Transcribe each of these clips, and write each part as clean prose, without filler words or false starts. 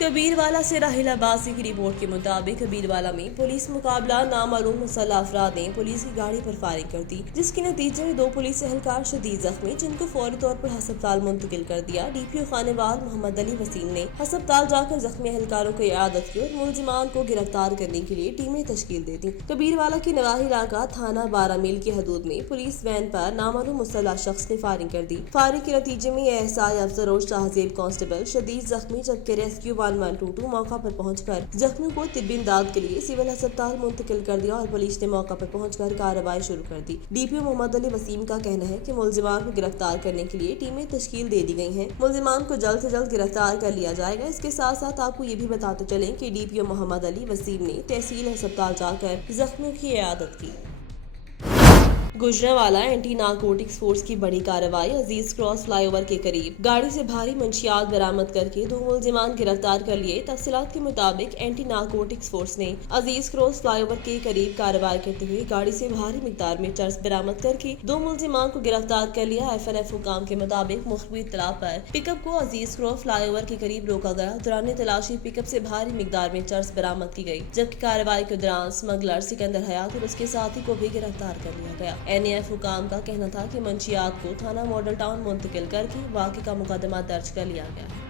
कबीरवाला से राहिल अब्बासी की रिपोर्ट के मुताबिक कबीरवाला में पुलिस मुकाबला नामालूम मुसल्लह अफराद ने पुलिस की गाड़ी पर फायरिंग कर दी, जिसके नतीजे में 2 पुलिस एहलकार शदीद जख्मी, जिनको फौरी तौर पर हस्पताल मुंतकिल कर दिया। डीपीओ खानेवाल मोहम्मद अली वसीम ने हस्पताल जाकर जख्मी एहलकारों को इयादत की और मुलजिमान को गिरफ्तार करने के लिए टीमें तश्कील दे दी। कबीरवाला की नवाही इलाका थाना 12 मील की हदूद में पुलिस वैन पर नामालूम मुसल्लह शख्स ने फायरिंग कर दी। फायरिंग के नतीजे में एहसाई अफसर और शाहजेब कांस्टेबल शदीद जख्मी, जबकि रेस्क्यू 1122 मौका पर पहुंचकर जख्मियों को तिब्बी इमदाद के लिए सिविल अस्पताल मुंतकिल कर दिया और पुलिस ने मौका पर पहुंचकर कार्रवाई शुरू कर दी। डीपीओ मोहम्मद अली वसीम का कहना है कि मुलजिमान को गिरफ्तार करने के लिए टीमें तश्कील दे दी गई हैं। मुलजिमान को जल्द से जल्द गिरफ्तार कर लिया जाएगा। इसके साथ साथ आपको ये भी बताते चलें कि डीपीओ मोहम्मद अली वसीम ने तहसील अस्पताल जाकर जख्मियों की इयादत की। गुजरांवाला एंटी नारकोटिक्स फोर्स की बड़ी कार्रवाई। अजीज क्रॉस फ्लाईओवर के करीब गाड़ी से भारी मंशियात बरामद करके 2 मुलजिमान गिरफ्तार कर लिए। तफसीलात के मुताबिक एंटी नारकोटिक्स फोर्स ने अजीज क्रॉस फ्लाईओवर के करीब कार्रवाई करते हुए गाड़ी से भारी मिकदार में चरस बरामद करके 2 मुलजिमान को गिरफ्तार कर लिया। FNF हुकाम के मुताबिक मुखबिर इत्तला पर पिकअप को अजीज क्रॉस फ्लाईओवर के करीब रोका गया। दौरान तलाशी पिकअप से भारी मिकदार में चरस बरामद की गई, जबकि कार्रवाई के दौरान स्मगलर सिकंदर हयात और उसके साथी को भी गिरफ्तार कर लिया गया। NAF हुकाम का कहना था कि मंशियात को थाना मॉडल टाउन मुंतकिल करके वाक़े का मुकदमा दर्ज कर लिया गया है।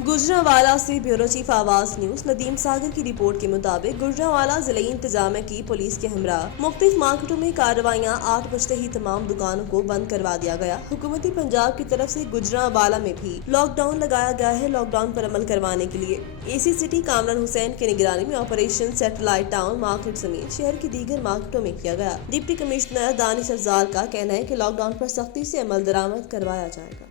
गुजरांवाला से ब्यूरो चीफ आवाज न्यूज नदीम सागर की रिपोर्ट के मुताबिक गुजरांवाला जिले इंतजामिया की पुलिस के हमरा मुख्तलिफ मार्केटों में कार्रवाइयां 8 बजते ही तमाम दुकानों को बंद करवा दिया गया। हुकूमती पंजाब की तरफ से गुजरांवाला में भी लॉकडाउन लगाया गया है। लॉकडाउन पर अमल करवाने के लिए AC सिटी कामरान हुसैन की निगरानी में ऑपरेशन सैटेलाइट टाउन मार्केट समेत शहर की दीगर मार्केटों में किया गया। डिप्टी कमिश्नर दानिश अफजाल का कहना है कि लॉकडाउन पर सख्ती से अमल दरामद करवाया जाएगा।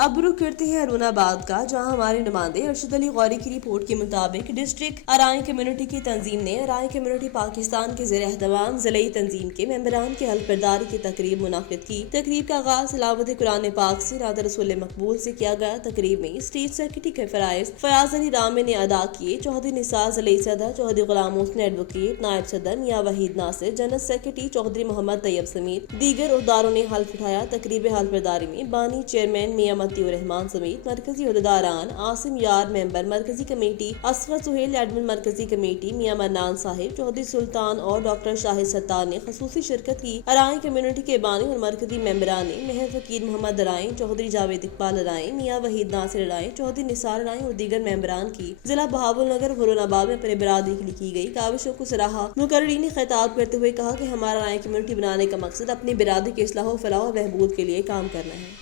अब रुख करते हैं अरुणाबाद का, जहां हमारे नुमाइंदे अरशद अली गौरी की रिपोर्ट के मुताबिक डिस्ट्रिक्ट अराई कम्युनिटी की तंजीम ने अराई कम्युनिटी पाकिस्तान के ज़ेर एहतमाम ज़िले तंजीम के मेंबरान की हल्फ बर्दारी की तकरीब मुनाकिद की। तकरीब का आगाज तिलावत कुरान पाक से नात रसूल मकबूल से किया गया। तकरीब में स्टेट सेक्रेटरी के फराइज फयाज अली रामे ने अदा किए। चौधरी निसार ज़िले सदर चौधरी गुलाम हुसैन एडवोकेट, नायब सदर मियां वहीद नासिर, जनरल सेक्रेटरी चौधरी मोहम्मद तैयब समेत दीगर उहदेदारों ने हल्फ उठाया। तकरीब हल्फ बर्दारी में बानी चेयरमैन मियां रहमान समेत मरकजी उहदेदारान, आसिम यार मेंबर मरकजी कमेटी, असगर सुहेल एडमिन मरकजी कमेटी, मियां मन्नान साहिब, चौधरी सुल्तान और डॉक्टर शाहिद सत्तार ने खसूसी शिरकत की। अराई कम्युनिटी के बानी और मरकजी मेंबरान ने महर फकीर मोहम्मद अराई, चौधरी जावेद इकबाल अराई, मियां वहीद नासिर अराई, चौधरी निसार अराई और दीगर मेंबरान की जिला बहावलनगर हुरनाबाद में अपने बिरादरी के लिए की गई काविशों को सराहा। मुकर्रीन ने खिताब करते हुए कहा कि हमारा अराई कम्युनिटी बनाने का मकसद अपनी बिरादरी के इस्लाह फलाह और बहबूद के लिए काम करना है।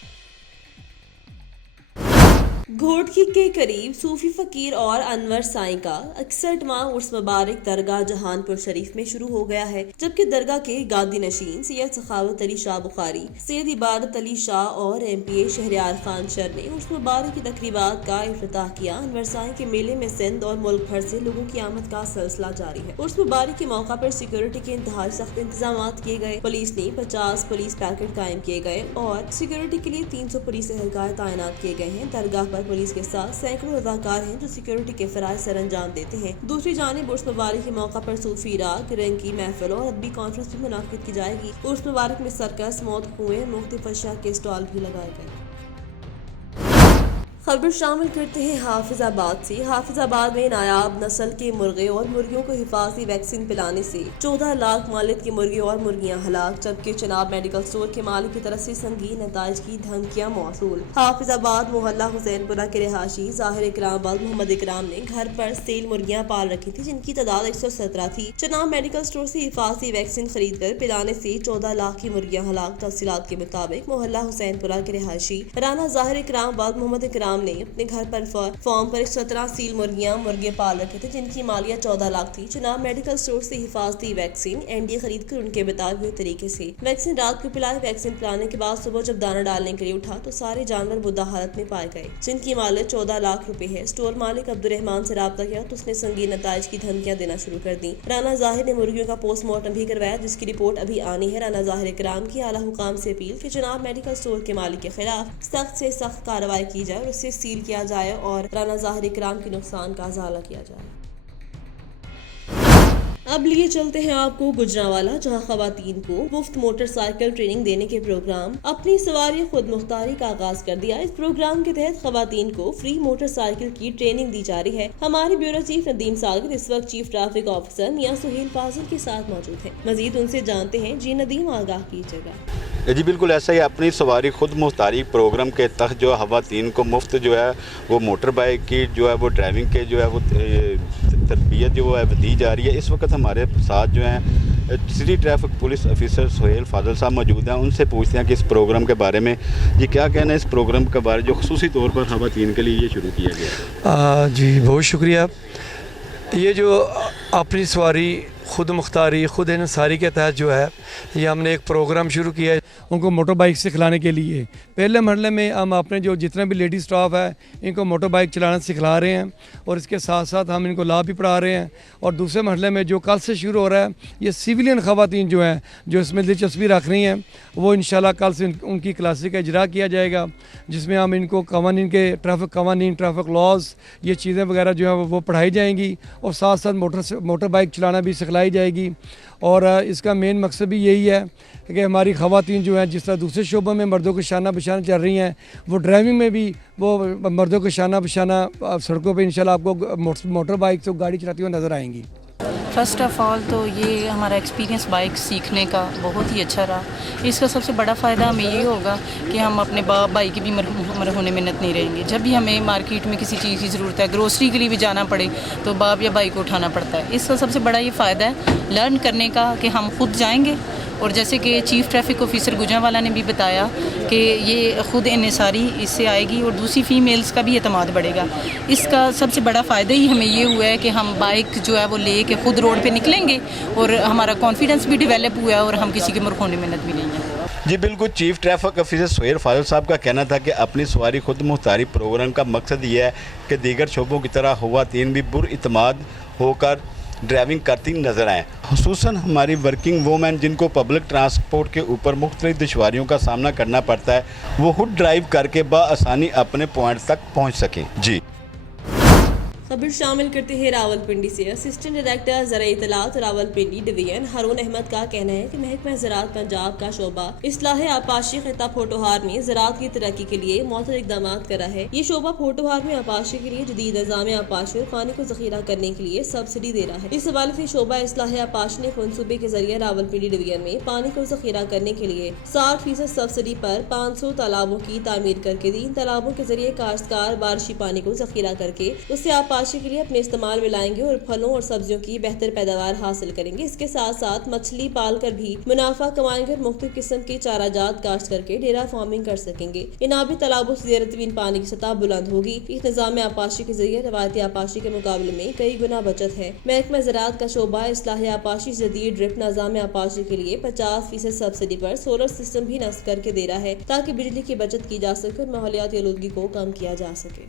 घोटकी के करीब सूफी फकीर और अनवर साई का 61वां उर्स मुबारक दरगाह जहानपुर शरीफ में शुरू हो गया है, जबकि दरगाह के गादी नशीन सैयद सखावत अली शाह बुखारी, सैयद इबादत अली शाह और MPA शहरयार खान शर ने उर्स मुबारक की तकरीबात का इफ्तिताह किया। अनवर साई के मेले में सिंध और मुल्क भर से लोगों की आमद का सिलसिला जारी है। उर्स मुबारक के मौका पर सिक्योरिटी के इंतहाई सख्त इंतजाम किए गए। पुलिस ने 50 पुलिस पैकेट कायम किए गए और सिक्योरिटी के लिए 300 पुलिस एहलकार तैनात किए गए हैं। दरगाह पर पुलिस के साथ सैकड़ों अदाकार हैं जो सिक्योरिटी के फराइज सर अंजाम देते हैं। दूसरी जानिब उर्स मुबारक के मौका पर सूफी राग, रंगी महफिल और अदबी कॉन्फ्रेंस भी मुनाकिद की जाएगी। उर्स मुबारक में सर्कस, मौत कुएं, मुख्तलिफ अशिया के स्टॉल भी लगाए गए। खबर शामिल करते हैं हाफिजाबाद से। हाफिजाबाद में नायाब नस्ल के मुर्गे और मुर्गियों को हिफाजती वैक्सीन पिलाने से 14 लाख मालिक के मुर्गे और मुर्गियां हलाक, जबकि चनाब मेडिकल स्टोर के मालिक की तरफ से संगीन नताइज की धमकियां मौसूल। हाफिजाबाद मोहल्ला हुसैनपुरा के रहाशी जाहिर इकराम वल्द मोहम्मद इकराम ने घर पर सेल मुर्गियां पाल रखी थी, जिनकी तादाद 117 थी। चनाब मेडिकल स्टोर से हिफाजती वैक्सीन खरीद कर पिलाने से 14 लाख की मुर्गियां हलाक। तफसीलात के मुताबिक मोहल्ला हुसैनपुरा के रहाशी राना जाहिर इकराम वल्द मोहम्मद इकराम ने अपने घर पर फॉर्म पर 17 सील मुर्गे पाल रखे थे, जिनकी मालियत 14 लाख थी। चनाब मेडिकल स्टोर से हिफाजती वैक्सीन NDA खरीद कर उनके बताए हुए तरीके से वैक्सीन रात को पिलाई। वैक्सीन पिलाने के बाद सुबह जब दाना डालने के लिए उठा तो सारे जानवर मुद्दा हालत में पाए गए, जिनकी मालियत 14 लाख रुपए है। स्टोर मालिक अब्दुर्रहमान से राब्ता किया तो उसने संगीन नताइज की धमकियां देना शुरू कर दी। राना जाहिर ने मुर्गियों का पोस्टमार्टम भी करवाया, जिसकी रिपोर्ट अभी आनी है। राना जाहिर इकराम की आला हुकाम से अपील कि चनाब मेडिकल स्टोर के मालिक के खिलाफ सख्त से सख्त कार्रवाई की जाए और उसे सील किया जाए और राना जाहिर इकराम के नुकसान का अजाला किया जाए। اب لیے چلتے ہیں آپ کو گجرانوالہ، جہاں خواتین کو مفت موٹر سائیکل ٹریننگ دینے کے پروگرام اپنی سواری خود مختاری کا آغاز کر دیا۔ اس پروگرام کے تحت خواتین کو فری موٹر سائیکل کی ٹریننگ دی جا رہی ہے۔ ہمارے بیورو چیف ندیم ساگر اس وقت چیف ٹریفک آفیسر میاں سہیل فاضل کے ساتھ موجود ہیں۔ مزید ان سے جانتے ہیں۔ جی ندیم، آگاہ کیجیے گا۔ جی بالکل ایسا ہی، اپنی سواری خود مختاری پروگرام کے تحت جو خواتین کو مفت جو ہے وہ موٹر بائک کی جو ہے وہ ڈرائیونگ کے جو ہے وہ تربیت جو ہے دی جا رہی ہے۔ اس وقت ہمارے ساتھ جو ہیں city traffic police officer Sohail فاضل صاحب موجود ہیں۔ ان سے پوچھتے ہیں کہ اس پروگرام کے بارے میں جی کیا کہنا ہے، اس پروگرام کے بارے جو خصوصی طور پر خواتین کے لیے یہ شروع کیا گیا۔ جی بہت شکریہ۔ یہ جو اپنی سواری خود مختاری خود انحصاری کے تحت جو ہے یہ ہم نے ایک پروگرام شروع کیا ہے ان کو موٹر بائک سکھلانے کے لیے۔ پہلے مرحلے میں ہم اپنے جو جتنے بھی لیڈی سٹاف ہے ان کو موٹر بائک چلانا سکھلا رہے ہیں اور اس کے ساتھ ساتھ ہم ان کو لا بھی پڑھا رہے ہیں۔ اور دوسرے مرحلے میں جو کل سے شروع ہو رہا ہے یہ سویلین خواتین جو ہیں جو اس میں دلچسپی رکھ رہی ہیں وہ انشاءاللہ کل سے ان کی کلاسز کا اجرا کیا جائے گا، جس میں ہم ان کو قوانین کے ٹریفک قوانین ٹریفک لاز یہ چیزیں وغیرہ جو ہیں وہ پڑھائی جائیں گی اور ساتھ ساتھ موٹر بائک چلانا بھی سکھلائی جائے گی۔ اور اس کا مین مقصد بھی یہی ہے کہ ہماری خواتین جو ہیں جس طرح دوسرے شعبوں میں مردوں کے شانہ بشانہ چل رہی ہیں وہ ڈرائیونگ میں بھی وہ مردوں کے شانہ بشانہ سڑکوں پہ انشاءاللہ آپ کو موٹر بائک سے گاڑی چلاتی ہوئی نظر آئیں گی۔ فرسٹ آف آل تو یہ ہمارا ایکسپیرینس بائک سیکھنے کا بہت ہی اچھا رہا۔ اس کا سب سے بڑا فائدہ ہمیں یہ ہوگا کہ ہم اپنے باپ بھائی کی بھی مرہون منت نہیں رہیں گے۔ جب بھی ہمیں مارکیٹ میں کسی چیز کی ضرورت ہے، گروسری کے لیے بھی جانا پڑے تو باپ یا بھائی کو اٹھانا پڑتا ہے۔ اس کا سب سے بڑا یہ فائدہ ہے لرن کرنے کا کہ ہم خود جائیں گے، اور جیسے کہ چیف ٹریفک آفیسر گجرانوالہ نے بھی بتایا کہ یہ خود انحصاری اس سے آئے گی اور دوسری فیمیلز کا بھی اعتماد بڑھے گا۔ اس کا سب سے بڑا فائدہ ہی ہمیں یہ ہوا ہے کہ ہم بائک جو ہے وہ لے کے خود روڈ پہ نکلیں گے اور ہمارا کانفیڈنس بھی ڈیولپ ہوا ہے اور ہم کسی کے مرخونے منت بھی نہیں ہیں۔ جی بالکل، چیف ٹریفک آفیسر سہیل فاضل صاحب کا کہنا تھا کہ اپنی سواری خود مختاری پروگرام کا مقصد یہ ہے کہ دیگر شعبوں کی طرح خواتین بھی پراعتماد ہو کر ڈرائیونگ کرتی نظر آئیں، خصوصاً ہماری ورکنگ وومن جن کو پبلک ٹرانسپورٹ کے اوپر مختلف دشواریوں کا سامنا کرنا پڑتا ہے وہ خود ڈرائیو کر کے بآسانی اپنے پوائنٹ تک پہنچ سکیں۔ جی خبر شامل کرتے ہیں راولپنڈی سے۔ اسسٹنٹ ڈائریکٹر زرعی اطلاعات راولپنڈی ڈویژن ہارون احمد کا کہنا ہے کہ محکمہ زراعت پنجاب کا شعبہ اصلاح آبپاشی خطہ پھوٹوہار میں زراعت کی ترقی کے لیے معطل اقدامات کر رہا ہے۔ یہ شعبہ پھوٹوہار میں آبپاشی کے لیے جدید نظام آبپاشی اور پانی کو ذخیرہ کرنے کے لیے سبسڈی دے رہا ہے۔ اس حوالے سے شعبہ اصلاح آبپاشی نے منصوبے کے ذریعے راولپنڈی ڈویژن میں پانی کو ذخیرہ کرنے کے لیے 60% سبسڈی پر 500 تالابوں کی تعمیر کر کے دی۔ ان تالابوں کے ذریعے کاشتکار بارشی پانی کو ذخیرہ کر کے اسے آبپاشی کے لیے اپنے استعمال میں لائیں گے اور پھلوں اور سبزیوں کی بہتر پیداوار حاصل کریں گے۔ اس کے ساتھ ساتھ مچھلی پال کر بھی منافع کمائیں گے اور مختلف قسم کے چارہ جات کاشت کر کے ڈیرا فارمنگ کر سکیں گے۔ ان آبی تالابوں سے زیر زمین پانی کی سطح بلند ہوگی۔ اس نظام آبپاشی کے ذریعے روایتی آبپاشی کے مقابلے میں کئی گنا بچت ہے۔ محکمہ زراعت کا شعبہ اصلاح آبپاشی جدید ڈرپ نظام آبپاشی کے لیے 50% سبسڈی پر سولر سسٹم بھی نصب کر کے دے رہا ہے تاکہ بجلی کی بچت کی جا سکے اور ماحولیاتی آلودگی کو کم کیا جا سکے۔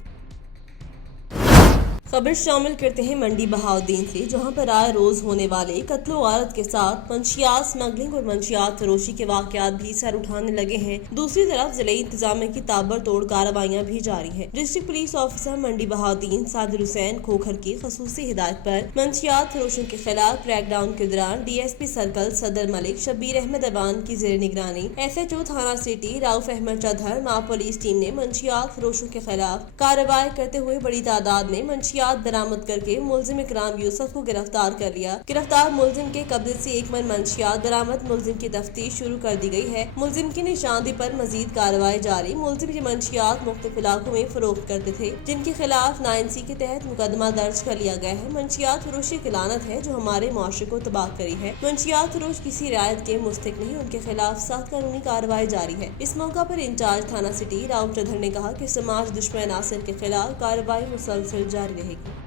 خبر شامل کرتے ہیں منڈی بہاؤدین سے، جہاں پر آئے روز ہونے والے قتل و غارت کے ساتھ منشیات اسمگلنگ اور منشیات فروشی کے واقعات بھی سر اٹھانے لگے ہیں۔ دوسری طرف ضلعی انتظامیہ کی تابڑتوڑ کارروائیاں بھی جاری ہیں۔ ڈسٹرکٹ پولیس آفیسر منڈی بہاؤدین صادر حسین کھوکھر کی خصوصی ہدایت پر منشیات فروشوں کے خلاف کریک ڈاؤن کے دوران ڈی ایس پی سرکل صدر ملک شبیر احمد ایوان کی زیر نگرانی ایس ایچ او تھانہ سٹی راؤف احمد چدھر ماں پولیس ٹیم نے منشیات فروشوں کے خلاف کارروائی کرتے ہوئے بڑی تعداد میں منشیات برآمد کر کے ملزم اکرام یوسف کو گرفتار کر لیا۔ گرفتار ملزم کے قبضے سے 1 من منشیات برآمد۔ ملزم کی تفتیش شروع کر دی گئی ہے۔ ملزم کی نشاندہی پر مزید کارروائی جاری۔ ملزم یہ منشیات مختلف علاقوں میں فروخت کرتے تھے جن کے خلاف 9C کے تحت مقدمہ درج کر لیا گیا ہے۔ منشیات فروشی ایک لعنت ہے جو ہمارے معاشرے کو تباہ کری ہے۔ منشیات فروش کسی رعایت کے مستحق نہیں، ان کے خلاف سخت قانونی کارروائی جاری ہے۔ اس موقع پر انچارج تھانہ سٹی راؤف چدھر نے کہا کہ سماج دشمن عناصر کے خلاف کارروائی مسلسل جاری رہے گی۔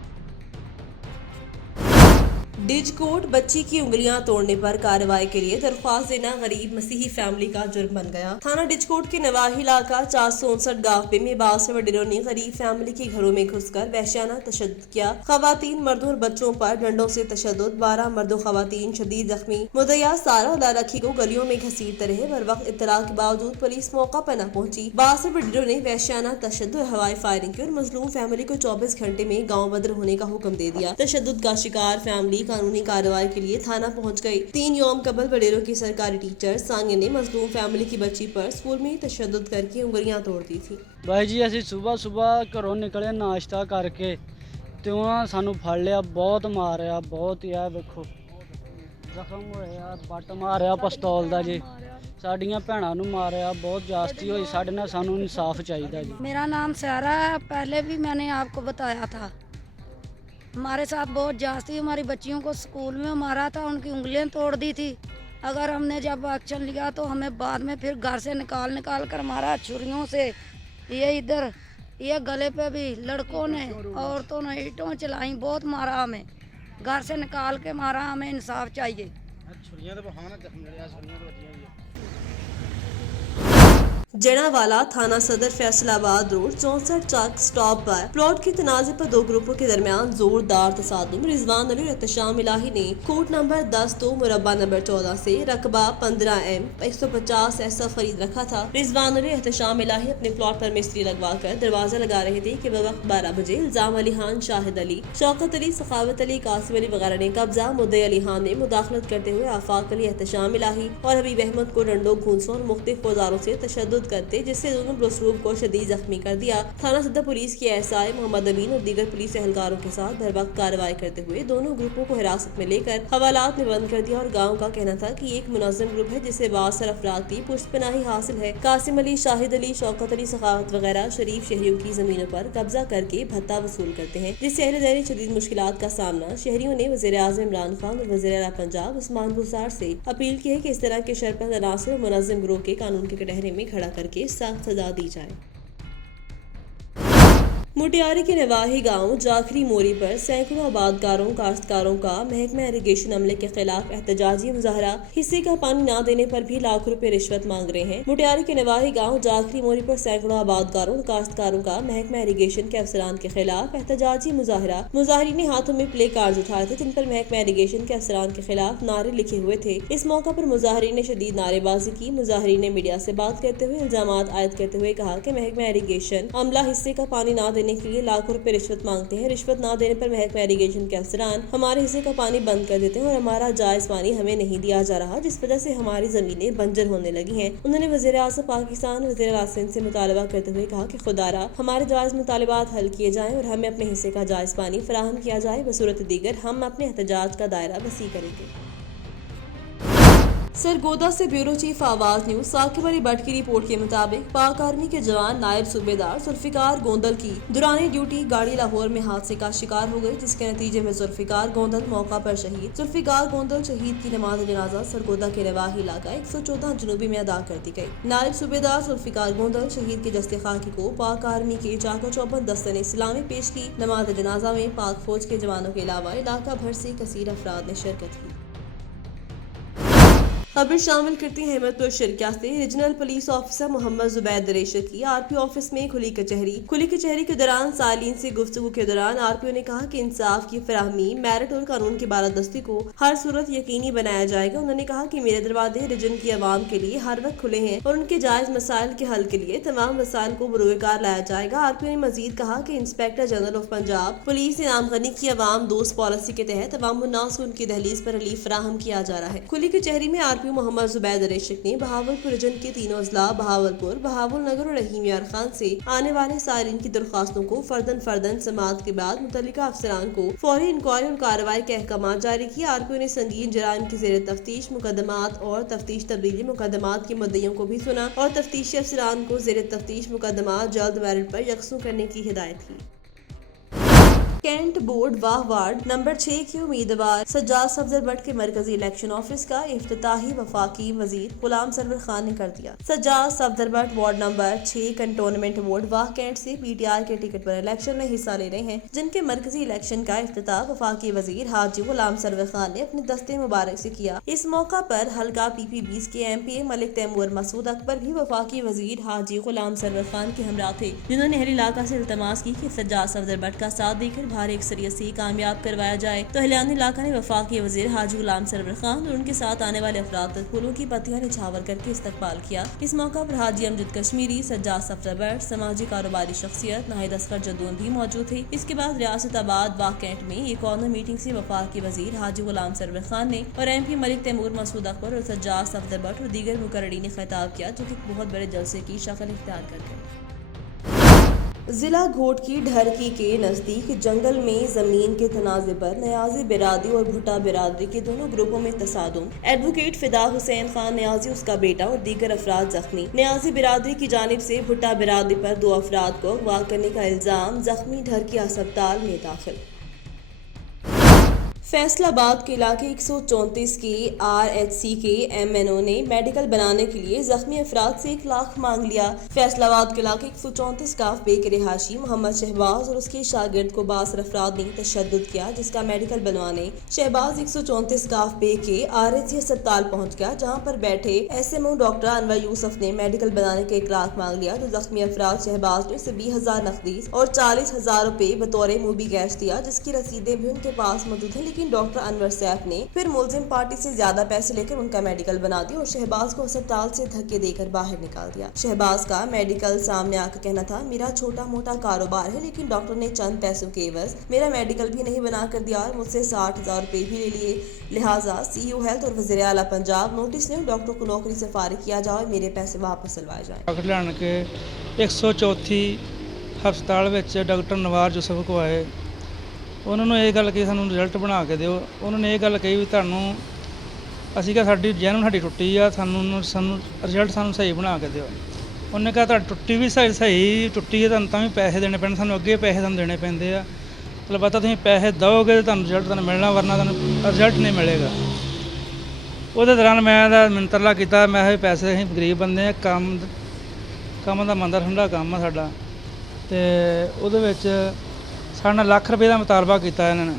ڈیج کوٹ بچی کی انگلیاں توڑنے پر کارروائی کے لیے درخواست دینا غریب مسیحی فیملی کا جرم بن گیا۔ تھانہ ڈیج کوٹ کے نواحی علاقہ 459 گاہ میں بعض وڈیروں نے غریب فیملی کے گھروں میں گھس کر وحشیانہ تشدد کیا۔ خواتین، مردوں اور بچوں پر ڈنڈوں سے تشدد۔ 12 مرد و خواتین شدید زخمی۔ مدعیہ سارہ اللہ رکھی کو گلیوں میں گھسیٹتے رہے۔ بر وقت اطلاع کے باوجود پولیس موقع پر نہ پہنچی۔ بعض وڈیروں نے وحشیانہ تشدد اور ہوائی فائرنگ کی اور مظلوم فیملی کو 24 گھنٹے میں گاؤں بدر ہونے کا حکم دے دیا۔ تشدد کا شکار فیملی कानूनी कार्रवाई के लिए थाना पहुंच गई। 3 यौम कबल बडेरों की सरकारी टीचर सानिया ने मजलूम फैमिली की बच्ची पर स्कूल में तशद्दुद करके उंगलियां तोड़ दी थी। भाई जी ਅਸੀਂ ਸਵੇਰ ਘਰੋਂ ਨਿਕਲੇ ਨਾਸ਼ਤਾ ਕਰਕੇ ਤੇ ਉਹਨਾਂ ਸਾਨੂੰ ਫੜ ਲਿਆ, ਬਹੁਤ ਮਾਰਿਆ, ਬਹੁਤ ਯਾਰ ਵੇਖੋ ਜ਼ਖਮ ਹੋਇਆ, ਬੱਟ ਮਾਰਿਆ ਪਿਸਤੌਲ ਦਾ ਜੀ, ਸਾਡੀਆਂ ਭੈਣਾਂ ਨੂੰ ਮਾਰਿਆ, ਬਹੁਤ ਜਾਸਤੀ ਹੋਈ ਸਾਡੇ ਨਾਲ, ਸਾਨੂੰ ਇਨਸਾਫ ਚਾਹੀਦਾ ਜੀ। मेरा नाम सारा है, पहले भी मैंने आपको बताया था। हमारे साथ बहुत जास्ती हमारी बच्चियों को स्कूल में मारा था, उनकी उंगलियां तोड़ दी थी। अगर हमने जब एक्शन लिया तो हमें बाद में फिर घर से निकाल कर मारा छुरियों से, ये इधर ये गले पे भी लड़कों ने औरतों ने ईंटों चलाई, बहुत मारा, हमें घर से निकाल के मारा, हमें इंसाफ चाहिए। जनावाला थाना सदर फैसलाबाद रोड 64 चक स्टॉप पर प्लॉट के तनाजे पर 2 ग्रुपों के दरमियान जोरदार तसादुम। रिजवान अली और एहतशाम इलाही ने कोट नंबर 10 तो मुरब्बा नंबर 14 से रकबा 15M 150 ऐसा खरीद रखा था। रिजवान अली एहतशाम इलाही अपने प्लॉट पर मिस्त्री लगवा कर दरवाजा लगा रहे थे कि वक्त 12 बजे इल्जाम अली खान, शाहिद अली, शौकत अली, सखावत अली, कासिम अली वगैरह ने कब्जा। मुद्दई अली खान ने मुदाखलत करते हुए आफाक अली, एहतशाम इलाही और हबीब अहमद को डंडों, घूंसों और मुख्तलिफ औजारों से तशद्दुद करते, जिससे दोनों बलसरूब को शदीद जख्मी कर दिया। थाना सदर पुलिस के एसआई मोहम्मद अमीन और दीगर पुलिस एहलकारों के साथ बर वक्त कार्रवाई करते हुए दोनों ग्रुपों को हिरासत में लेकर हवालात में बंद कर दिया। और गाँव का कहना था कि एक मुनज़्ज़म ग्रुप है जिसे बासर अफराद की पुष्टपनाही हासिल है। कासिम अली, शाहिद अली, शौकत अली, सखावत वगैरह शरीफ शहरियों की जमीनों पर कब्जा करके भत्ता वसूल करते हैं, जिससे अहले दहली शदीद मुश्किलात का सामना। शहरियों ने वज़ीर आज़म इमरान खान और वज़ीर आला पंजाब उस्मान बुज़दार से अपील की है कि इस तरह के शरपत अनासर और मुनज़्ज़म ग्रोह के कानून के कटहरे में खड़ा करके सख्त सजा दी जाए। मुटियारी के नवाही गांव जाखरी मोरी पर सैकड़ों आबादकारों, काश्तकारों का महकमा इरिगेशन अमले के खिलाफ एहतजाजी मुजाहरा। हिस्से का पानी न देने पर भी लाखों रुपए रिश्वत मांग रहे हैं। मुटियारी के नवाही गांव जाखरी मोरी पर सैकड़ों आबादकारों और काश्तकारों का महकमा इरिगेशन के अफसरान के खिलाफ एहतजाजी मुजाहरा। मुजाहरीन ने हाथों में प्ले कार्ड उठाए थे जिन पर महकमा इरिगेशन के अफसरान के खिलाफ नारे लिखे हुए थे। इस मौका पर मुजाहरीन ने शदीद नारेबाजी की। मुजाहरीन ने मीडिया से बात करते हुए इल्जामात आयद करते हुए कहा कि महकमा इरिगेशन अमला हिस्से का पानी न देने के लिए लाखों रुपए रिश्वत मांगते हैं। रिश्वत न देने पर महकमा इरिगेशन के अफसरान हमारे हिस्से का पानी बंद कर देते हैं और हमारा जायज पानी हमें नहीं दिया जा रहा, जिस वजह से हमारी जमीनें बंजर होने लगी हैं। उन्होंने वज़ीर आज़म पाकिस्तान, वज़ीर आला सिंध से मुतालबा करते हुए कहा कि खुदारा हमारे जायज मुतालबात हल किए जाएं और हमें अपने हिस्से का जायज पानी फराहम किया जाए। बसूरत दीगर हम अपने एहतजाज का दायरा वसी करेंगे। सरगोदा से ब्यूरो चीफ आवाज न्यूज साकिब अली भट्ट की रिपोर्ट के मुताबिक पाक आर्मी के जवान नायब सूबेदार जुल्फिकार गोंदल की दुरानी ड्यूटी गाड़ी लाहौर में हादसे का शिकार हो गई, जिसके नतीजे में जुल्फिकार गोंदल मौका पर शहीद। जुल्फिकार गोंदल शहीद की नमाज जनाजा सरगोदा के नवाही इलाका 114 जनूबी में अदा कर दी गई। नायब सूबेदार जुल्फिकार गोंदल शहीद के जस्ते खाकी को पाक आर्मी के चाको चौबंद दस्ते ने इस्लामी पेश की। नमाज जनाजा में पाक फौज के जवानों के अलावा इलाका भर से कसीर अफराद ने शिरकत की। खबर शामिल करती हैं अहमदपुर शिरकिया से। Regional police officer Mohammad Zubaid दरेशर की आरपी ऑफिस में खुली कचहरी के दौरान सालीन से गुफ्तगू के दौरान आरपीओ ने कहा कि इंसाफ की फराहमी, मेरिट और कानून की बालादस्ती को हर सूरत यकीनी बनाया जाएगा। उन्होंने कहा कि मेरे दरवाजे रीजन की आवाम के लिए हर वक्त खुले हैं और उनके जायज मसाइल के हल के लिए तमाम वसाइल को बरोकार लाया जाएगा। आरपीओ ने मजीद कहा कि inspector general of Punjab police इनाम गनी की आवाम दोस्त पॉलिसी के तहत अवाम उन्नास को उनकी दहलीज पर रिलीफ फराहम किया जा रहा है। खुली कचहरी में आरपीओ मोहम्मद जुबैद दरेशक ने बहावलपुर रीजन के तीनों अजला बहावलपुर, बहावल नगर और रहीम यार खान से आने वाले सारीन की दरख्वास्तों को फर्दन समाअत के बाद मुतल्लिका अफसरान को फौरी इंक्वायरी और कार्रवाई के अहकाम जारी किए। आरपीओ ने संगीन जराइम की जेर तफ्तीश मुकदमात और तफ्तीश तब्दीली मुकदमात के मुद्दइयों को भी सुना और तफ्तीशी अफसरान को जेर तफ्तीश मुकदमात जल्द मेरिट पर यकसू करने की हिदायत की। कैंट बोर्ड वाह वार्ड नंबर 6 के उम्मीदवार सज्जाद सफदर भट्ट के मरकजी इलेक्शन ऑफिस का इफ्तिताही वफाकी वजीर गुलाम सरवर खान ने कर दिया। Sajjad Safdar Bhatt ward number 6 cantonment ward वाह कैंट से पीटीआर के टिकट पर इलेक्शन में हिस्सा ले रहे हैं, जिनके मरकजी इलेक्शन का इफ्तिताह वफाकी वजीर हाजी गुलाम सरवर खान ने अपने दस्ते मुबारक से किया। इस मौका पर हल्का PP20 के MP मलिक तैमूर मसूद अकबर भी वफाकी वजीर हाजी गुलाम सरवर खान के हमरा थे, जिन्होंने अहल इलाका से इल्तमास की कि सज्जाद सफदर भट्ट का साथ देकर भारी अक्सरियत से कामयाब करवाया जाए। तो अहलियान इलाका ने वफाकी वजीर हाजी गुलाम सरवर खान और उनके साथ आने वाले अफराद तक फूलों की पत्तियां निछावर करके इस्तकबाल किया। इस मौका पर हाजी अमजद कश्मीरी, सज्जाद सफदरबर्ड, समाजी कारोबारी शख्सियत नाहिद असगर जदून भी मौजूद थे। इसके बाद रियासत आबाद बाग कैंट में एक कॉर्नर मीटिंग से वफाकी वजीर हाजी गुलाम सरवर खान ने और MP मलिक तैमूर मसूद अकबर और सज्जाद सफदरबर्ड और दीगर मुकर्ररीन ने खिताब किया, जो कि बहुत बड़े जलसे की शक्ल इख्तियार कर गए। जिला घोटकी ढरकी के नजदीक जंगल में जमीन के तनाजे पर न्याजी बिरादरी और भुट्टा बिरादरी के दोनों ग्रुपों में तसादुम। एडवोकेट फिदा हुसैन खान न्याजी, उसका बेटा और दीगर अफराद जख्मी। न्याजी बिरादरी की जानिब से भुट्टा बिरादरी पर 2 अफराद को अगवा करने का इल्जाम। जख्मी ढरकी अस्पताल में दाखिल। फैसलाबाद के इलाके 134 के RHC के MNO ने मेडिकल बनाने के लिए जख्मी अफराद से 1 लाख मांग लिया। फैसलाबाद के इलाके 134 काफ बे के रिहायशी मोहम्मद शहबाज और उसके शागिर्द को बासर अफराद ने तशद्दुद किया, जिसका मेडिकल बनवाने शहबाज 134 काफ बे के RHC अस्पताल पहुंच गया, जहां पर बैठे SMO डॉक्टर अनवर यूसुफ ने मेडिकल बनाने के 1 लाख मांग लिया। तो जख्मी अफराद शहबाज ने उसे 20,000 नकदीस और 40,000 रुपए बतौर मूवी कैश दिया, जिसकी रसीदें भी उनके पास मौजूद है। लेकिन डॉक्टर अनवर सैफ ने फिर मुलजिम पार्टी से ज्यादा पैसे लेकर उनका मेडिकल बना दिया और शहबाज को अस्पताल से धक्के देकर बाहर निकाल दिया। शहबाज का मेडिकल सामने आकर कहना था, मेरा छोटा मोटा कारोबार है, लेकिन डॉक्टर ने चंद पैसों के एवज मेरा मेडिकल भी नहीं बना कर दिया और मुझसे 60,000 रुपए भी ले लिए। लिहाजा CEO हेल्थ और वज़ीर आला पंजाब नोटिस ने डॉक्टर को नौकरी से फारिग किया जाए, मेरे पैसे वापस दिलवाए जाए। लैन के 134 ਹਸਪਤਾਲ ਵਿੱਚ ਡਾਕਟਰ ਨਵਾਜ਼ ਯੂਸਫ ਕੋ ਆਏ। ਉਹਨਾਂ ਨੂੰ ਇਹ ਗੱਲ ਕਹੀ ਸਾਨੂੰ ਰਿਜ਼ਲਟ ਬਣਾ ਕੇ ਦਿਓ। ਉਹਨਾਂ ਨੇ ਇਹ ਗੱਲ ਕਹੀ ਵੀ ਤੁਹਾਨੂੰ ਅਸੀਂ ਕਿਹਾ ਸਾਡੀ ਜੈਨੂਨ ਸਾਡੀ ਟੁੱਟੀ ਆ, ਸਾਨੂੰ ਰਿਜ਼ਲਟ ਸਾਨੂੰ ਸਹੀ ਬਣਾ ਕੇ ਦਿਓ। ਉਹਨੇ ਕਿਹਾ ਤੁਹਾਡੀ ਟੁੱਟੀ ਵੀ ਸਹੀ ਟੁੱਟੀ ਹੈ, ਤੁਹਾਨੂੰ ਤਾਂ ਵੀ ਪੈਸੇ ਦੇਣੇ ਪੈਣੇ, ਸਾਨੂੰ ਅੱਗੇ ਪੈਸੇ ਤੁਹਾਨੂੰ ਦੇਣੇ ਪੈਂਦੇ ਆ। ਮਤਲਬ ਪਤਾ ਤੁਸੀਂ ਪੈਸੇ ਦਿਓਗੇ ਤਾਂ ਤੁਹਾਨੂੰ ਰਿਜ਼ਲਟ ਤੁਹਾਨੂੰ ਮਿਲਣਾ, ਵਰਨਾ ਤੁਹਾਨੂੰ ਰਿਜ਼ਲਟ ਨਹੀਂ ਮਿਲੇਗਾ। ਉਹਦੇ ਦੌਰਾਨ ਮੈਂ ਤਾਂ ਮਿੰਤਰਲਾ ਕੀਤਾ, ਮੈਂ ਕਿਹਾ ਪੈਸੇ ਅਸੀਂ ਗਰੀਬ ਬੰਦੇ ਆ, ਕੰਮ ਦਾ ਮੰਦਾ ਠੰਡਾ ਕੰਮ ਆ ਸਾਡਾ, ਅਤੇ ਉਹਦੇ ਵਿੱਚ ਸਾਡੇ ਨਾਲ ਲੱਖ ਰੁਪਏ ਦਾ ਮੁਤਾਲਬਾ ਕੀਤਾ ਇਹਨਾਂ ਨੇ।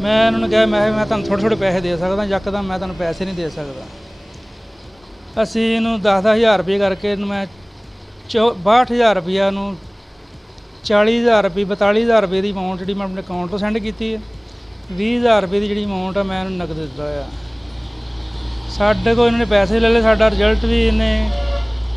ਮੈਂ ਇਹਨਾਂ ਨੂੰ ਕਿਹਾ ਮੈਂ ਤੁਹਾਨੂੰ ਥੋੜ੍ਹੇ ਪੈਸੇ ਦੇ ਸਕਦਾ, ਯਕਦਮ ਮੈਂ ਤੁਹਾਨੂੰ ਪੈਸੇ ਨਹੀਂ ਦੇ ਸਕਦਾ। ਅਸੀਂ ਇਹਨੂੰ 10,000 ਰੁਪਏ ਕਰਕੇ ਇਹਨੂੰ ਮੈਂ 62,000 ਰੁਪਈਆ ਨੂੰ 40,000 ਰੁਪਏ 42,000 ਰੁਪਏ ਦੀ ਅਮਾਊਂਟ ਜਿਹੜੀ ਮੈਂ ਆਪਣੇ ਅਕਾਊਂਟ ਤੋਂ ਸੈਂਡ ਕੀਤੀ ਹੈ। 20,000 ਰੁਪਏ ਦੀ ਜਿਹੜੀ ਅਮਾਊਂਟ ਆ ਮੈਂ ਇਹਨੂੰ ਨਕਦ ਦਿੱਤਾ ਆ। ਸਾਡੇ ਕੋਲ ਇਹਨਾਂ ਨੇ ਪੈਸੇ ਲੈ ਲਏ, ਸਾਡਾ ਰਿਜ਼ਲਟ ਵੀ ਇਹਨੇ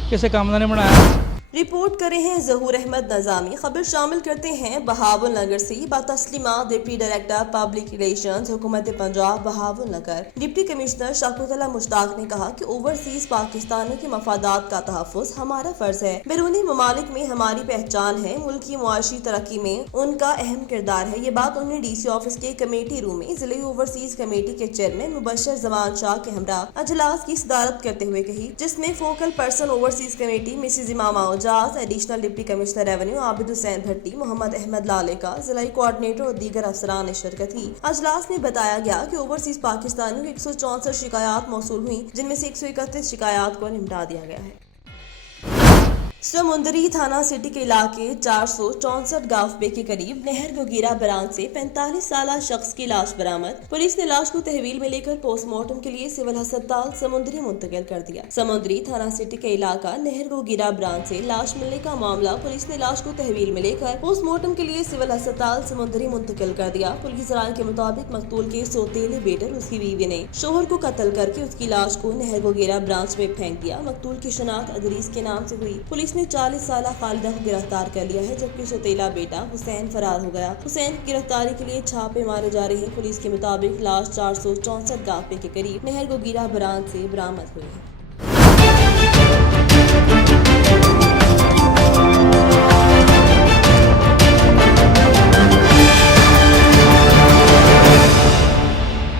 ਕਿਸੇ ਕੰਮ ਦਾ ਨਹੀਂ ਬਣਾਇਆ। रिपोर्ट करे हैं जहूर अहमद नज़ामी। खबर शामिल करते हैं बहावल नगर से। बातस्लीमा डिप्टी डायरेक्टर पब्लिक रिलेशंस हुकूमत पंजाब बहावल नगर डिप्टी कमिश्नर शकुतला मुश्ताक ने कहा कि ओवरसीज पाकिस्तानियों के मफादात का तहफ़्फ़ुज़ हमारा फ़र्ज है। बैरूनी ममालिक में हमारी पहचान है, मुल्क की मुआशी तरक्की में उनका अहम किरदार है। ये बात उन्होंने DC ऑफिस के कमेटी रूम में ज़िले ओवरसीज कमेटी के चेयरमैन मुबशर जमान शाह के हमरा अजलास की सदारत करते हुए कही, जिसमें focal person overseas committee Mrs Imama additional deputy commissioner revenue Abid Hussain Bhatti, Mohammad Ahmed Laleka, जिलाई कोऑर्डिनेटर और दीगर अफसरान ने शिरकत की। अजलास में बताया गया कि ओवरसीज पाकिस्तानियों की 164 शिकायत मौसूल हुई, जिनमें से 131 शिकायत को निपटा दिया गया है। समुंदरी थाना सिटी के इलाके 464 गाफबे के करीब नहर गोगीरा बरान से 45 साला शख्स की लाश बरामद। पुलिस ने लाश को तहवील में लेकर पोस्टमार्टम के लिए सिविल अस्पताल समुंदरी मुंतकिल कर दिया। समुंदरी थाना सिटी के इलाका नहर गोगीरा बरान से लाश मिलने का मामला पुलिस ने लाश को तहवील में लेकर पोस्टमार्टम के लिए सिविल अस्पताल समुंदरी मुंतकिल कर दिया। पुलिस राय के मुताबिक मकतूल के सौतेले बेटे और उसकी बीवी ने शोहर को कत्ल करके उसकी लाश को नहर गोगीरा ब्रांच में फेंक दिया। मकतूल की शनाख्त अदरीस के नाम से हुई। पुलिस ने 40 साला खालिदा को गिरफ्तार कर लिया है, जबकि सौतेला बेटा हुसैन फरार हो गया। हुसैन की गिरफ्तारी के लिए छापे मारे जा रहे हैं। पुलिस के मुताबिक लाश 464 गाफे के करीब नहर गोगीरा बरान से बरामद हुई है।